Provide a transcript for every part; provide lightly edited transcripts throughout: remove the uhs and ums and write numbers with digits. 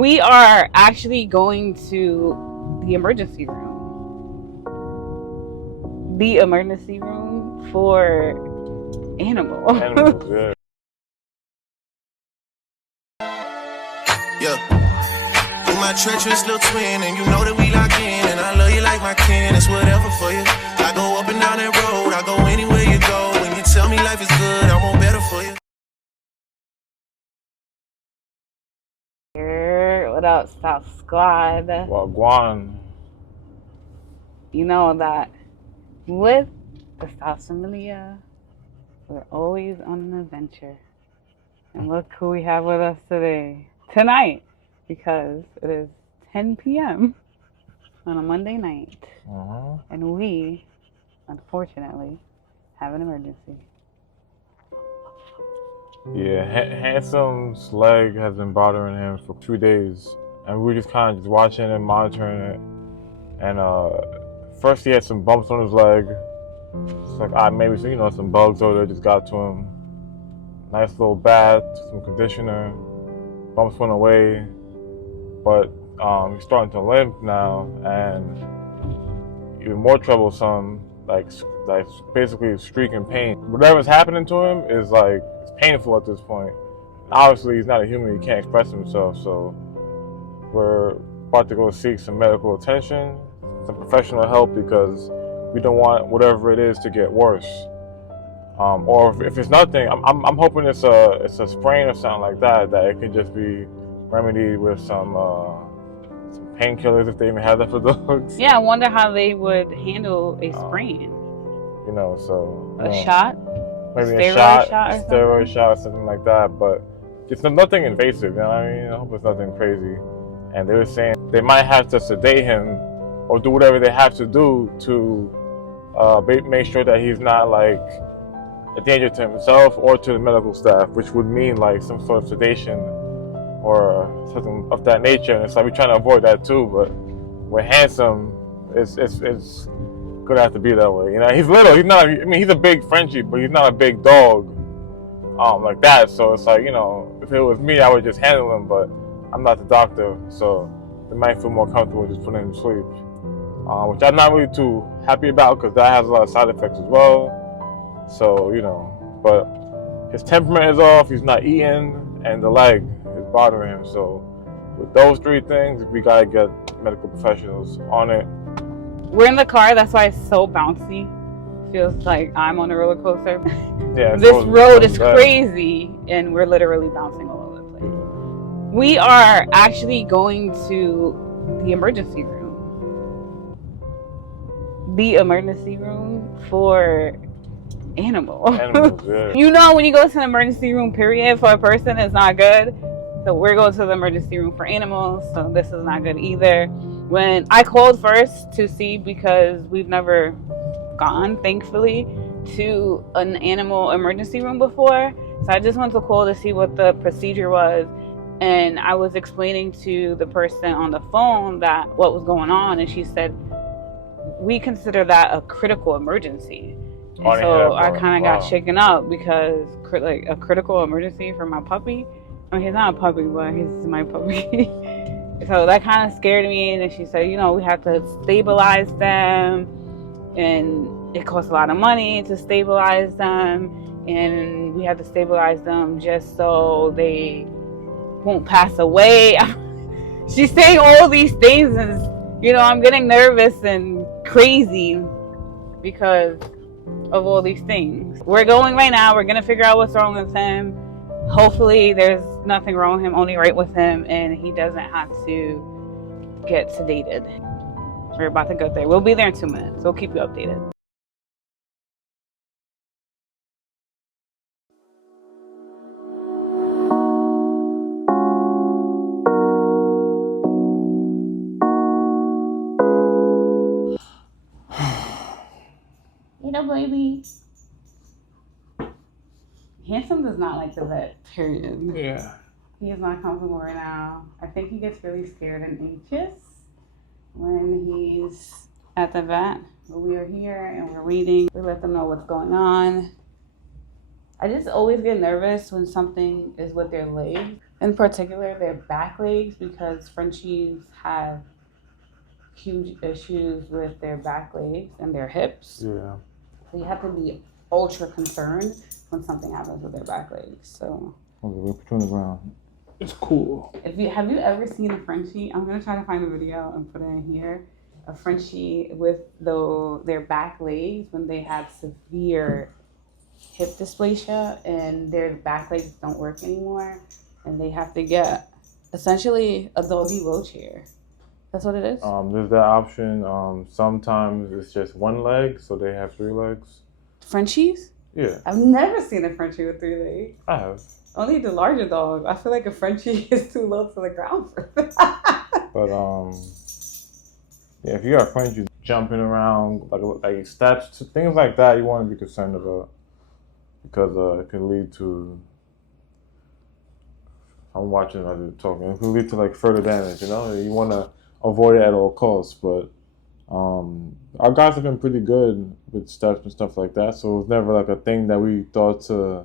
We are actually going to the emergency room. The emergency room for animals. Animals, yeah. Yeah. You're my treacherous little twin, and you know that we lock in. And I love you like my kin, it's whatever for you. I go up and down that road, I go anywhere you go. When you tell me life is good, I want better for you. What up, Styles Squad? Well, Guan. You know that with the Styles Familia, we're always on an adventure. And look who we have with us tonight, because it is 10 p.m. on a Monday night. And we, unfortunately, have an emergency. Yeah, Handsome's leg has been bothering him for 2 days. And we were just kind of just watching and monitoring it. And first he had some bumps on his leg. It's like, maybe some bugs over there just got to him. Nice little bath, some conditioner. Bumps went away. But he's starting to limp now, and even more troublesome, like basically streaking pain. Whatever's happening to him is like, it's painful at this point. Obviously, he's not a human, he can't express himself, so we're about to go seek some medical attention, some professional help, because we don't want whatever it is to get worse. Or if it's nothing, I'm hoping it's a sprain or something like that, that it can just be remedied with some painkillers, if they even have that for dogs. Yeah, I wonder how they would handle a sprain. A shot? Maybe a steroid shot, or something like that. But it's nothing invasive, you know what I mean? I hope it's nothing crazy. And they were saying they might have to sedate him or do whatever they have to do to make sure that he's not like a danger to himself or to the medical staff, which would mean like some sort of sedation or something of that nature. And it's like we're trying to avoid that too, but with Handsome, it's gonna have to be that way. You know, he's little, he's a big Frenchie, but he's not a big dog like that. So it's like, if it was me, I would just handle him, but I'm not the doctor, so they might feel more comfortable just putting him to sleep. Which I'm not really too happy about, because that has a lot of side effects as well. So, but his temperament is off, he's not eating, and the leg is bothering him. So with those three things, we gotta get medical professionals on it. We're in the car, that's why it's so bouncy. Feels like I'm on a roller coaster. Yeah, this road is crazy, and we're literally bouncing all over the place. We are actually going to the emergency room. The emergency room for animals. Yeah. You know, when you go to an emergency room, period, for a person, it's not good. So we're going to the emergency room for animals, so this is not good either. When I called first to see, because we've never gone, thankfully, to an animal emergency room before, so I just went to call to see what the procedure was. And I was explaining to the person on the phone what was going on, and she said, we consider that a critical emergency. And so I kind of got shaken up, because like a critical emergency for my puppy. I mean, he's not a puppy, but he's my puppy. So that kind of scared me. And then she said, we have to stabilize them, and it costs a lot of money to stabilize them, and we have to stabilize them just so they won't pass away. She's saying all these things, and I'm getting nervous and crazy because of all these things. We're going right now. We're gonna figure out what's wrong with him. Hopefully there's nothing wrong with him, only right with him, and he doesn't have to get sedated. We're about to go there. We'll be there in 2 minutes. We'll keep you updated. Baby. Handsome does not like the vet, period. Yeah. He is not comfortable right now. I think he gets really scared and anxious when he's at the vet. But we are here and we're reading. We let them know what's going on. I just always get nervous when something is with their leg. In particular, their back legs, because Frenchies have huge issues with their back legs and their hips. Yeah. So you have to be ultra concerned when something happens with their back legs. So. Okay, we'll put you on the ground. It's cool. Have you ever seen a Frenchie? I'm gonna try to find a video and put it in here. A Frenchie with their back legs when they have severe hip dysplasia and their back legs don't work anymore, and they have to get essentially a doggy wheelchair. That's what it is. There's that option. Sometimes it's just one leg, so they have 3 legs. Frenchies? Yeah. I've never seen a Frenchie with 3 legs. I have. Only the larger dog. I feel like a Frenchie is too low to the ground for that. But yeah, if you got Frenchies jumping around like steps, things like that, you want to be concerned about because it could lead to. I'm watching other talking. It could lead to like further damage. You know, you want to avoid it at all costs. But our guys have been pretty good with steps and stuff like that, so it was never like a thing that we thought to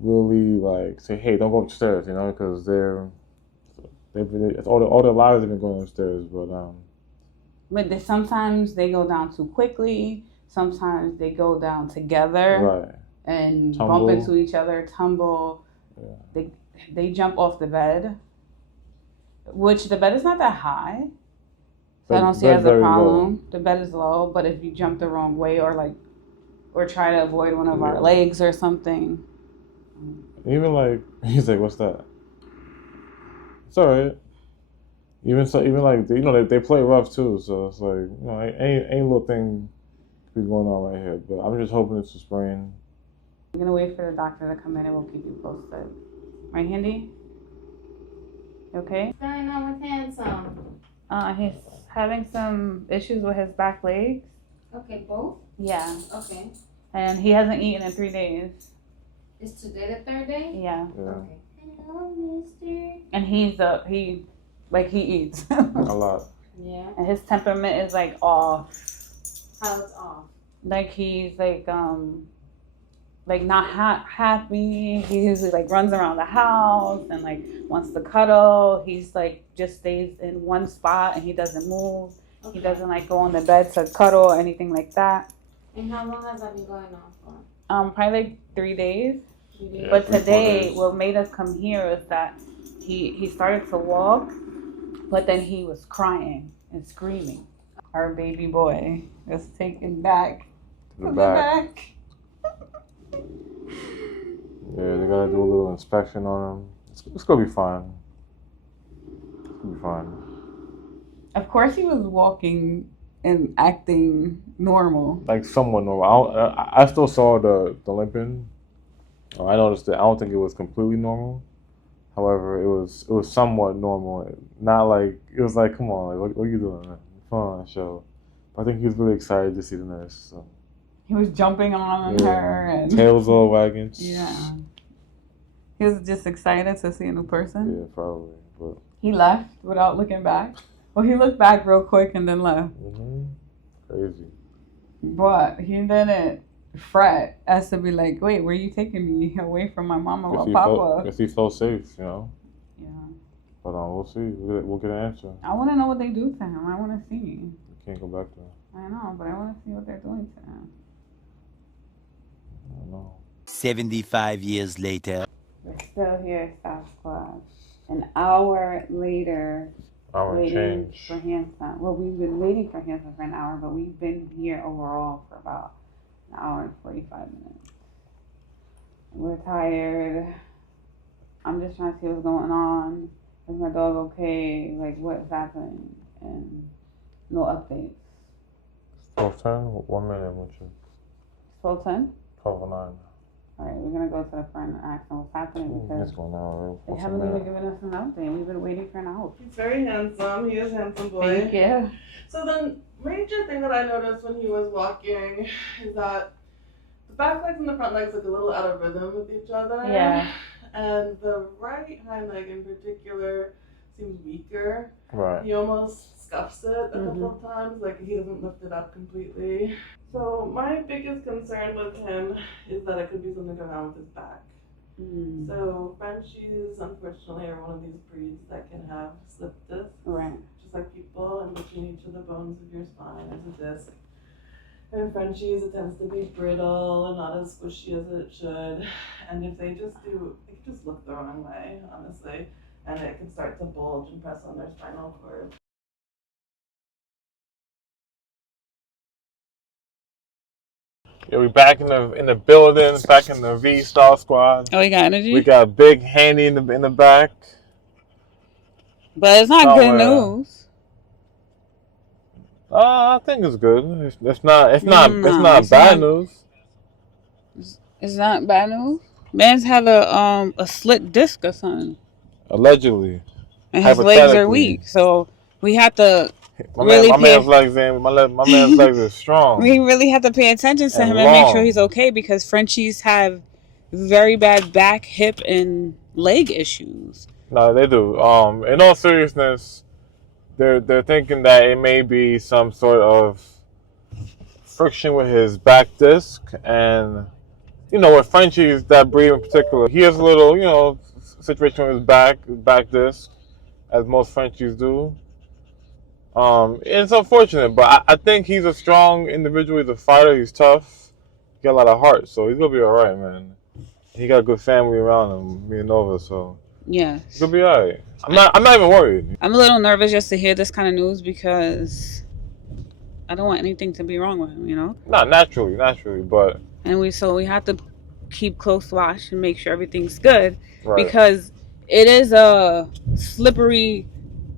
really like say, hey, don't go upstairs, you know, because all their lives have been going upstairs, but sometimes they go down too quickly. Sometimes they go down together, right, and tumble. bump into each other, tumble. Yeah. They jump off the bed, which the bed is not that high, so I don't see it as a problem. Low. The bed is low, but if you jump the wrong way or try to avoid one of our legs or something. Even like he's like, what's that? It's alright. Even like they play rough too, so it's like ain't little thing be going on right here. But I'm just hoping it's a sprain. I'm gonna wait for the doctor to come in and we'll keep you posted. Right, Handy? You okay? What's going on with Handsome? He's having some issues with his back legs. Okay, both? Yeah. Okay. And he hasn't eaten in 3 days. Is today the 3rd day? Yeah. Okay. Hello, mister. And he eats. A lot. Yeah. And his temperament is like off. How it's off? Like he's like not happy. He usually like runs around the house and like wants to cuddle. He's like just stays in one spot and he doesn't move. Okay. He doesn't like go on the bed to cuddle or anything like that. And how long has that been going on for? Probably like 3 days. Yeah, but today, what made us come here is that he started to walk, but then he was crying and screaming. Our baby boy was taken back to the back. Yeah, they gotta do a little inspection on him. It's gonna be fine. It's gonna be fine. Of course, he was walking and acting normal. Like somewhat normal. I still saw the limping. I noticed it. I don't think it was completely normal. However, it was somewhat normal. Not like it was like, come on, like what are you doing, man? Fun show. I think he was really excited to see the nurse. So. He was jumping on her and tails all wagging. Yeah. He was just excited to see a new person. Yeah, probably. But he left without looking back. Well, he looked back real quick and then left. Mm-hmm. Crazy. But he didn't fret as to be like, wait, where are you taking me away from my mama or papa? Guess he felt safe, you know? Yeah. But we'll see. We'll get an answer. I want to know what they do to him. I want to see. We can't go back there. I know, but I want to see what they're doing to him. I don't know. 75 years later. We're still here, Styles Squad. An hour later, waiting for Handsome. Well, we've been waiting for Handsome for an hour, but we've been here overall for about an hour and 45 minutes. We're tired. I'm just trying to see what's going on. Is my dog okay? Like, what's happening? And no updates. 12:10. 1 minute, what you? 12:10? 12:09. All right, we're gonna go to the front and ask them what's happening because they haven't even given us an update. We've been waiting for an hour. He's very handsome. He is a handsome boy. Thank you. So the major thing that I noticed when he was walking is that the back legs and the front legs look a little out of rhythm with each other. Yeah. And the right hind leg in particular seems weaker. Right. He almost scuffs it a couple of times, like he doesn't lift it up completely. So my biggest concern with him is that it could be something going on with his back. So Frenchies, unfortunately, are one of these breeds that can have slip discs. Right. Just like people, in between each of the bones of your spine is a disc. And Frenchies, it tends to be brittle and not as squishy as it should. And if they just look the wrong way, honestly, and it can start to bulge and press on their spinal cord. Yeah, we back in the building, back in the V Star Squad. Oh, you got energy? We got Big Handy in the back. But it's not good news. I think it's good. It's not bad news. It's not bad news. Man's had a slit disc or something. Allegedly. And his legs are weak, so we have to my man's legs are strong. We really have to pay attention to him and make sure he's okay, because Frenchies have very bad back, hip, and leg issues. No, they do. In all seriousness, they're thinking that it may be some sort of friction with his back disc, and with Frenchies, that breed in particular, he has a little situation with his back disc, as most Frenchies do. It's unfortunate, but I think he's a strong individual. He's a fighter. He's tough. He got a lot of heart, so he's gonna be all right, man. He got a good family around him, me and Nova, so yeah, he's gonna be all right. I'm not even worried. I'm a little nervous just to hear this kind of news, because I don't want anything to be wrong with him, Not naturally, but we have to keep close watch and make sure everything's good, right. Because it is a slippery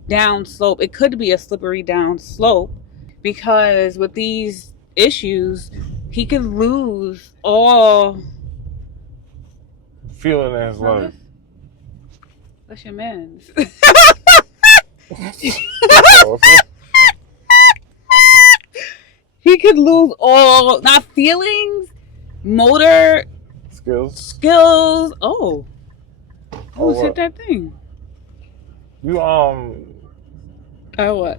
down slope. It could be a slippery down slope, because with these issues, he could lose all feeling in his leg. That's your man. He could lose all, not feelings, motor skills. Oh, who's hit that thing? You what?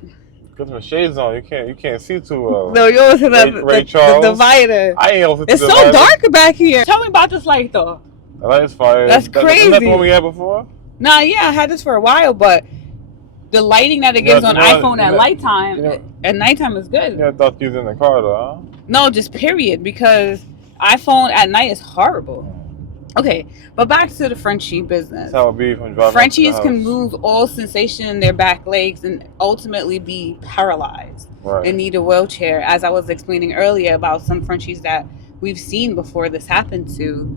Put some shades on. You can't see too well. No, you always hit Ray Charles. the divider. I ain't able to. It's so dark back here. Tell me about this light though. The light's fire. That's crazy. Isn't that the one we had before? Nah, yeah, I had this for a while, but the lighting that it gives on iPhone at nighttime is good. Yeah, I thought you was in the car though, huh? No, just period, because iPhone at night is horrible. Okay, but back to the Frenchie business. That's how it be when driving. Frenchies can lose all sensation in their back legs and ultimately be paralyzed and need a wheelchair, as I was explaining earlier about some Frenchies that we've seen before this happened to,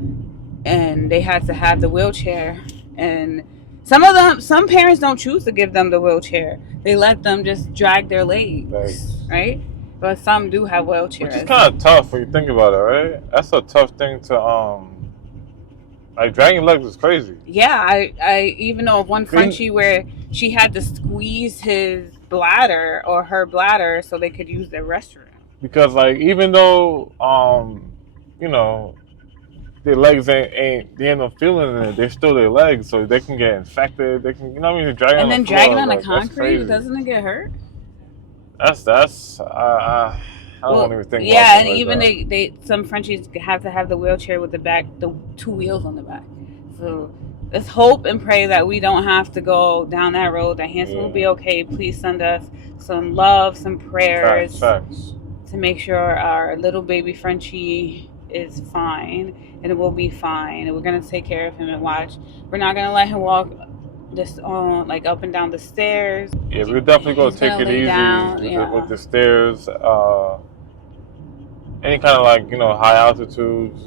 and they had to have the wheelchair. And some parents don't choose to give them the wheelchair. They let them just drag their legs, right? But some do have wheelchairs. Which is kind of tough when you think about it, right? That's a tough thing to like, dragging legs is crazy. Yeah, I even know of one Frenchie where she had to squeeze his bladder or her bladder so they could use their restroom. Because, like, even though their legs they ain't no feeling in it, they're still their legs, so they can get infected. They can, drag and then dragging on the concrete, doesn't it get hurt? That's I don't even think. Yeah, and even they some Frenchies have to have the wheelchair with the 2 wheels on the back. So let's hope and pray that we don't have to go down that road. That Hanson will be okay. Please send us some love, some prayers facts. To make sure our little baby Frenchie is fine, and it will be fine. And we're gonna take care of him and watch. We're not gonna let him walk just like up and down the stairs. Yeah, we're definitely gonna take it easy with the stairs. Any kind of high altitudes.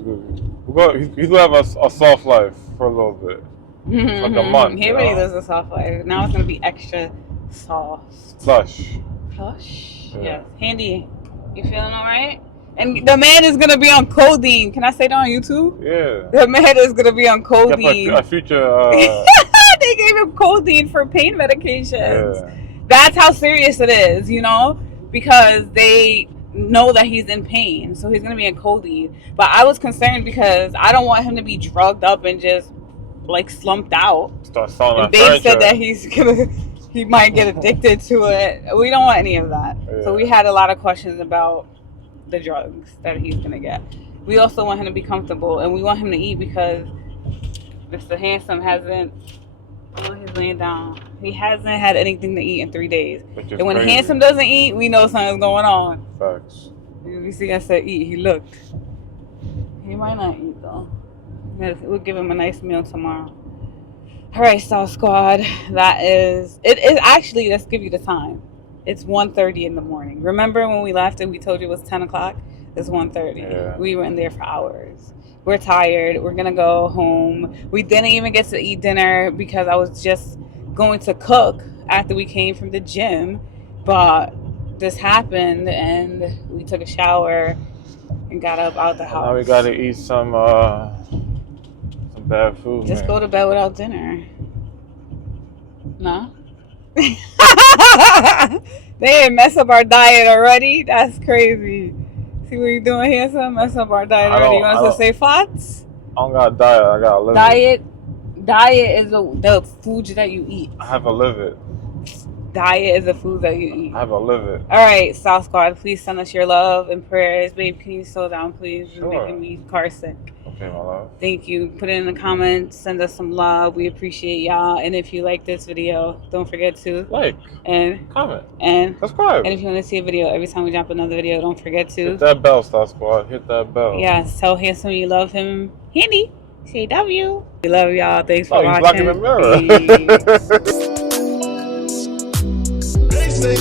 He's gonna have a soft life for a little bit, like a month. He already lives a soft life. Now it's gonna be extra soft. Plush. Yes. Handy. You feeling all right? And the man is gonna be on codeine. Can I say that on YouTube? Yeah. The man is gonna be on codeine. A future. They gave him codeine for pain medications. Yeah. That's how serious it is, because they know that he's in pain, so he's gonna be in codeine. But I was concerned because I don't want him to be drugged up and just like slumped out. Start selling and they said that he might get addicted to it. We don't want any of that. Yeah. So we had a lot of questions about the drugs that he's gonna get. We also want him to be comfortable, and we want him to eat, because Mr. Handsome hasn't. Oh, he's laying down. He hasn't had anything to eat in 3 days. Which is And when crazy. Handsome doesn't eat, we know something's going on. Facts. You see, I said eat. He looked. He might not eat though. We'll give him a nice meal tomorrow. All right, Star Squad. That is. It is actually. Let's give you the time. It's 1:30 in the morning. Remember when we left and we told you it was 10 o'clock? It's 1:30. Yeah. We were in there for hours. We're tired. We're gonna go home. We didn't even get to eat dinner because I was just going to cook after we came from the gym. But this happened and we took a shower and got up out the house. Now we gotta eat some bad food. Just man. go to bed without dinner. No? They didn't mess up our diet already? That's crazy. See what you're doing here, son? Mess up our diet already. You want us to say fats? I don't got a diet. I got a live. Diet is the food that you eat. I have a live it. Diet is the food that you eat. I have a live it. All right, South Squad, please send us your love and prayers. Babe, can you slow down, please? You're Sure. making me car sick. Okay, my love. Thank you. Put it in the comments. Send us some love. We appreciate y'all. And if you like this video, don't forget to Like, and comment, and subscribe. and if you want to see a video every time we drop another video, don't forget to. Hit that bell, Star Squad. Hit that bell. Yes, tell Handsome you love him. Handy. Say W. We love y'all. Thanks for Oh, he's watching. blocking the mirror. Peace. They say,